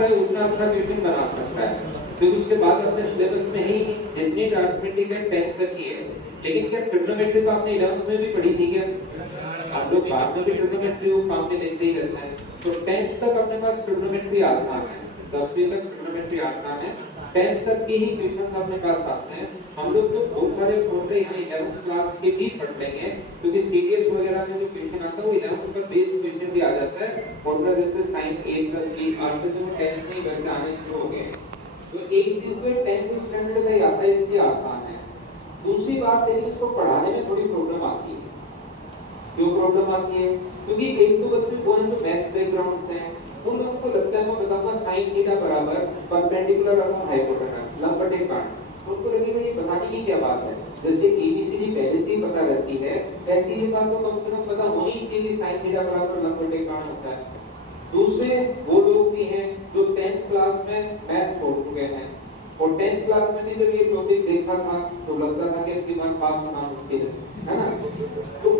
है उतना अच्छा क्वेश्चन बना सकता है। फिर उसके बाद अपने सिलेबस में ही जितनी अर्थमेटिक है 10th तक ही है। लेकिन क्या ट्रिग्नोमेट्री तो आपने 11th में भी पढ़ी थी क्या? आप लोग बाद में भी ट्रिग्नोमेट्री वो काम में लेते ही रहते हैं। तो 10th तक अपने पास ट्रिग्नोमेट्री आसान है, 10वीं तक ट्रिग्नोमेट्री आसान है, 10th तक के ही क्वेश्चन अपने पास आते हैं। हम लोग तो बहुत सारे फॉर्मूले यहाँ 11th क्लास के भी पढ़ लेंगे, क्योंकि सीडीएस वगैरह में जो क्वेश्चन आता है वो 11th का बेस क्वेश्चन भी आ जाता है। फॉर्मूला जैसे sin a + b आपके जो 10th में वैसे आने शुरू हो गए। तो एक चीज तो 10th स्टैंडर्ड का ही आता है, इसलिए आसान है। दूसरी बात है कि इसको पढ़ाने में थोड़ी प्रॉब्लम आती है। क्यों प्रॉब्लम आती है? क्योंकि एक दो बच्चे जो है जो मैथ्स बैकग्राउंड से हैं, उन लोगों को लगता है मैं बताऊंगा sin थीटा बराबर परपेंडिकुलर अपॉन हाइपोटेनस लंब/काट। उनको लगेगा ये बताने की क्या बात है, जैसे एबीसीडी पहले से ही पता रहती है, ऐसी ही बात तो कम से कम पता होनी चाहिए कि sin थीटा बराबर लंब/काट होता है। दूसरे वो लोग भी हैं जो 10th क्लास में मैथ छोड़ चुके हैं, और 10th क्लास में भी जब ये टॉपिक देखा था तो लगता था कि अपनी मन पास होना मुश्किल है ना। तो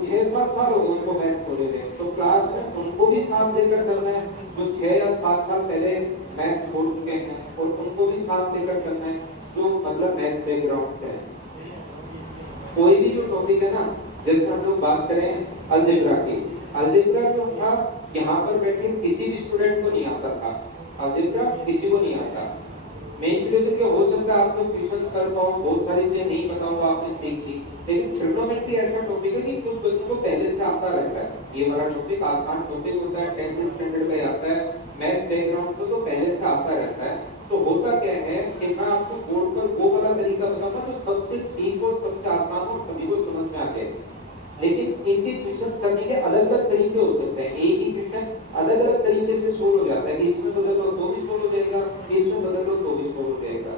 6-7 साल हो गए उनको मैथ छोड़े हुए, तो क्लास में उनको भी साथ लेकर चलना है जो 6 या 7 साल पहले मैथ छोड़ चुके हैं, और उनको भी साथ लेकर चलना है जो मतलब मैथ बैकग्राउंड से है। कोई भी जो टॉपिक है ना, जैसे हम लोग बात करें अलजेब्रा की, अलजेब्रा जो था यहाँ पर बैठे किसी भी स्टूडेंट को नहीं आता था, अलजेब्रा किसी को नहीं आता। मेन रीजन क्या हो सकता है, आप लोग ट्यूशन कर पाओ, बहुत सारी चीजें नहीं पता हो आपने सीख ली, लेकिन ट्रिग्नोमेट्री ऐसा टॉपिक है कि कुछ बच्चों को पहले से आता रहता है। ये वाला टॉपिक आसान टॉपिक होता है, 10th स्टैंडर्ड में आता है, मैथ बैकग्राउंड को तो पहले से आता रहता है। तो होता क्या है कि मैं आपको बोर्ड पर वो वाला तरीका बताऊंगा जो सबसे ठीक और सबसे आसान और सभी को समझ में आ जाए। लेकिन इनके क्वेश्चंस करने के अलग-अलग तरीके हो सकते हैं, एक ही क्वेश्चन अलग-अलग तरीके से सोल्व हो जाता है कि इसमें बदल लो तो भी सोल्व हो जाएगा, इसमें बदल लो तो भी सोल्व हो जाएगा।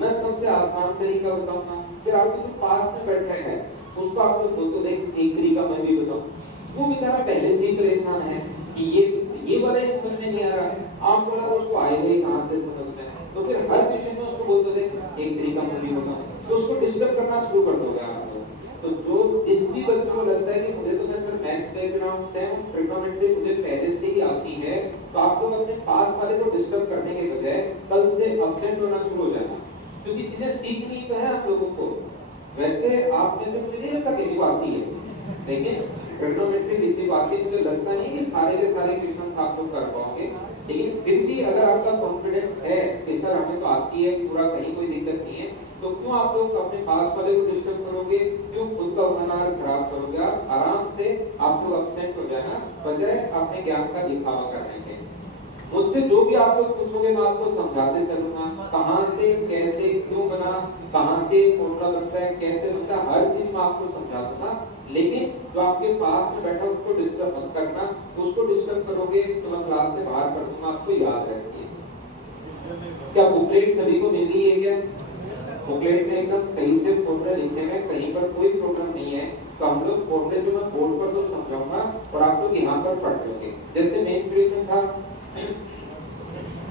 मैं सबसे आसान तरीका बताऊंगा, फिर आपके जो पास में बैठे हैं उसको आप लोग बोल तो देख एक तरीका मैं भी बताऊं, वो बेचारा पहले से ही परेशान है कि ये वाला समझ में नहीं आ रहा है, आप वाला उसको आएगा ही कहां से समझ में, तो फिर हर क्वेश्चन में उसको बोल तो देख एक तरीका मैं भी बताऊं, तो उसको डिस्टर्ब करना शुरू कर दोगे आप। तो जो जिस भी बच्चे को लगता है कि मुझे तो मैं सर मैथ्स बैकग्राउंड से हूं, ट्रिग्नोमेट्री मुझे पहले से ही आती है, तो आप लोग अपने पास वाले को डिस्टर्ब करने के बजाय कल से एब्सेंट होना शुरू हो जाना, क्योंकि चीजें सीखनी तो है आप लोगों को। वैसे आप में से मुझे नहीं लगता किसी को आती है, लेकिन ट्रिग्नोमेट्री किसी को आती है, मुझे लगता नहीं कि सारे के सारे क्वेश्चन आप लोग कर पाओगे, लेकिन फिर भी अगर आपका कॉन्फिडेंस है कि सर हमें तो आती है पूरा, कहीं कोई दिक्कत नहीं है, तो क्यों आप लोग अपने पास वाले को डिस्टर्ब करोगे, क्यों खुद का मनोबल खराब करोगे? आप आराम से आप लोग एब्सेंट हो जाना, बजाय अपने ज्ञान का दिखावा करने के। मुझसे जो भी आप लोग पूछोगे मैं आपको समझाते चलूंगा, कहां से कैसे क्यों बना, कहां से फॉर्मूला बनता है, कैसे बनता है, हर चीज मैं आपको समझा दूंगा। लेकिन जो आपके पास में बैठा उसको डिस्टर्ब मत करना, उसको डिस्टर्ब करोगे तो मैं क्लास से बाहर कर दूंगा, आपको याद रखिए। क्या बुकलेट सभी को मिल गई है क्या? बुकलेट में एकदम सही से फॉर्मूला लिखे हैं, कहीं पर कोई प्रॉब्लम नहीं है। तो हम लोग फॉर्मूले जो मैं बोर्ड पर तो समझाऊंगा और आप लोग यहाँ पर पढ़ लोगे। जैसे मेन इक्वेशन था,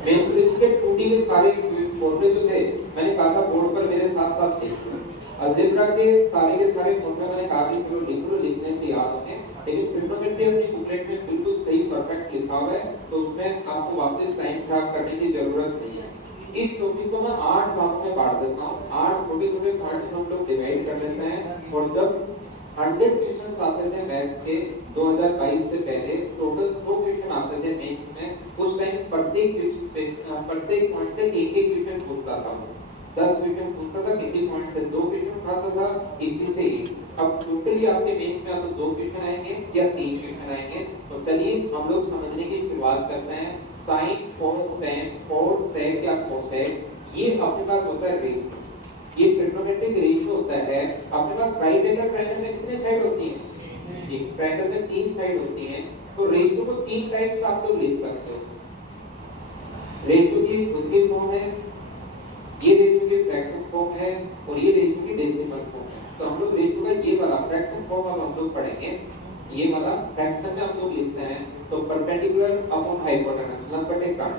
मेन इक्वेशन के 2D में सारे फॉर्मूले जो थे मैंने कहा था बोर्ड पर मेरे साथ साथ लिखो। अलजेब्रा के सारे फॉर्मूले मैंने कहा कि चलो लिख लो, लिखने से याद होंगे, लेकिन ट्रिग्नोमेट्री अपनी बुकलेट में बिल्कुल सही परफेक्ट लिखा हुआ है, तो उसमें आपको वापस लाइन खराब करने की जरूरत नहीं है। इस टॉपिक को मैं 8 भाग में बांट देता हूँ, 8 छोटे-छोटे पार्ट में हम लोग डिवाइड कर लेते हैं। और जब 100 क्वेश्चंस आते थे मैथ्स के 2022 से पहले, टोटल 100 क्वेश्चन आते थे मेंस में, उस टाइम प्रत्येक पॉइंट से एक-एक क्वेश्चन पूछता था, 10 क्वेश्चन पूछता था, किसी पॉइंट से 2 क्वेश्चन उठाता था, इसी से 1। अब टोटली आपके मेंस में आपको 2 क्वेश्चन आएंगे या 3 क्वेश्चन आएंगे। तो चलिए हम लोग समझने की शुरुआत करते हैं। Sine, cos, tan, cos, sec या cosec, ये अपने पास होता है रेशियो, ये ट्रिग्नोमेट्रिक रेशियो होता है। अपने पास राइट एंगल ट्रायंगल में कितने साइड होती हैं? एक ट्रायंगल में 3 साइड होती हैं, तो रेशियो को 3 टाइप्स आप लोग लिख सकते हो। रेशियो की खुद की फॉर्म है, ये रेशियो की फ्रैक्शन फॉर्म है, और ये रेशियो की डेसिमल फॉर्म है। तो हम लोग रेशियो का ये वाला फ्रैक्शन फॉर्म अब हम लोग पढ़ेंगे, ये वाला फ्रैक्शन में हम लोग लिखते हैं, तो परपेंडिकुलर अपॉन हाइपोटेनस लंब/काट।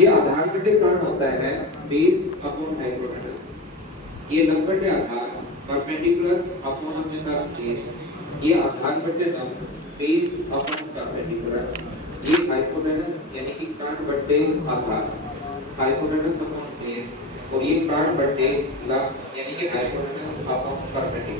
ये आधार/काट होता है बेस अपॉन हाइपोटेनस, ये लंब/आधार, परपेंडिकुलर अपॉन बेस, ये आधार/लंब, बेस अपॉन परपेंडिकुलर, ये हाइपोटेनस यानी कि काट बट्टे आधार, हाइपोटेनस अपॉन बेस, और ये काट बट्टे लंब यानी कि हाइपोटेनस अपॉन परपेंडिकुलर।